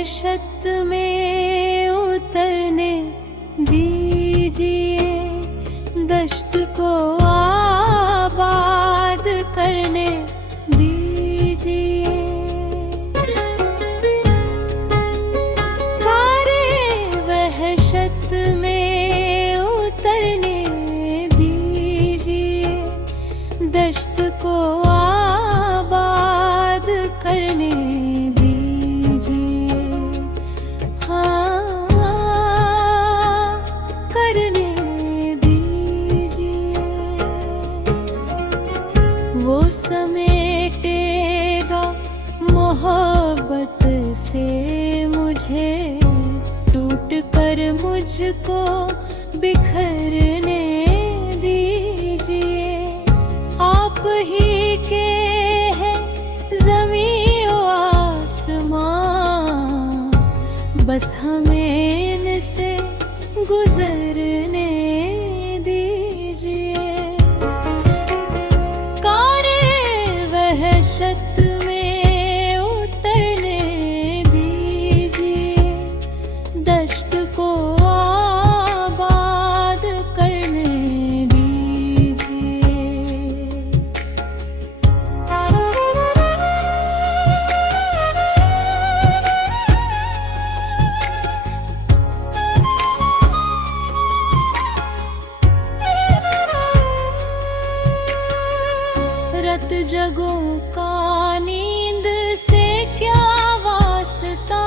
वहशत में उतरने दीजिए, दश्त को आबाद करने दीजिए। कारे वहशत में उतरने दीजिए, दश्त को आबाद करने दीजिए। हाँ, करने दीजिए। वो समेटेगा मोहब्बत से मुझे, टूट कर मुझको बिखरने दीजिए। आप ही के हैं ज़मीं व आसमां, बस हमें इनसे गुजरने दीजिए। कारे वहशत में उतरने दीजिए, दश्त को आबाद करने दीजिए। रत जगों का नींद से क्या वास्ता,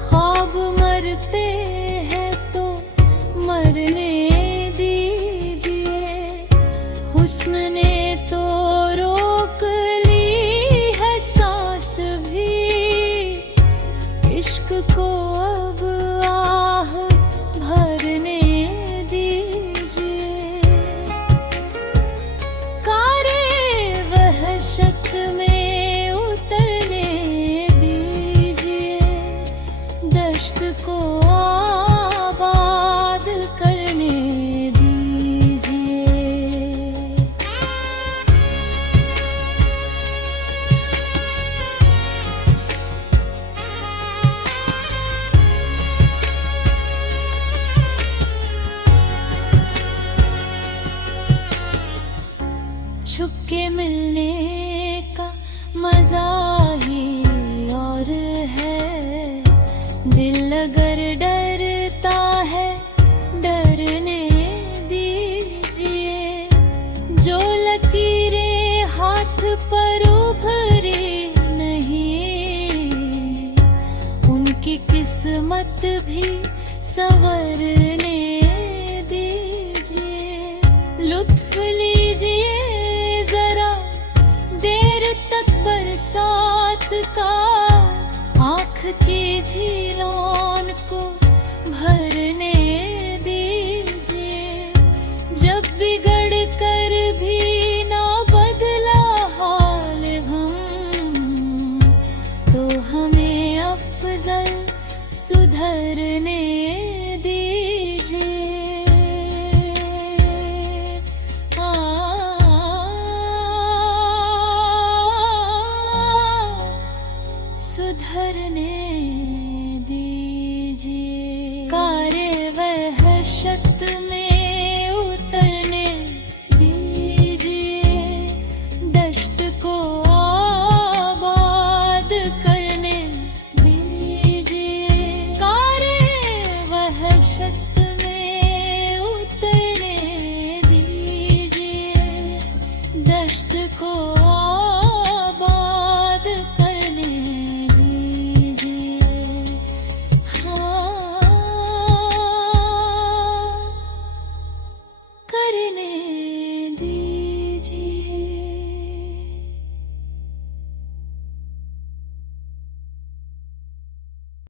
ख्वाब मरते हैं तो मरने दीजिए। हुस्न ने तो रोक ली है सांस भी, इश्क को अब आह भरने दीजिए। कारे वहशत में उतरने दीजिए, दश्त को आबाद करने दीजिए। छुप के मिलने का मजा ही और है, दिल अगर डरता है डरने दीजिए। जो लकीरें हाथ पर उभरी नहीं, उनकी किस्मत भी संवरने दीजिए। लुत्फ लीजिए जरा देर तक बरसात का, आँख की झीलों को भर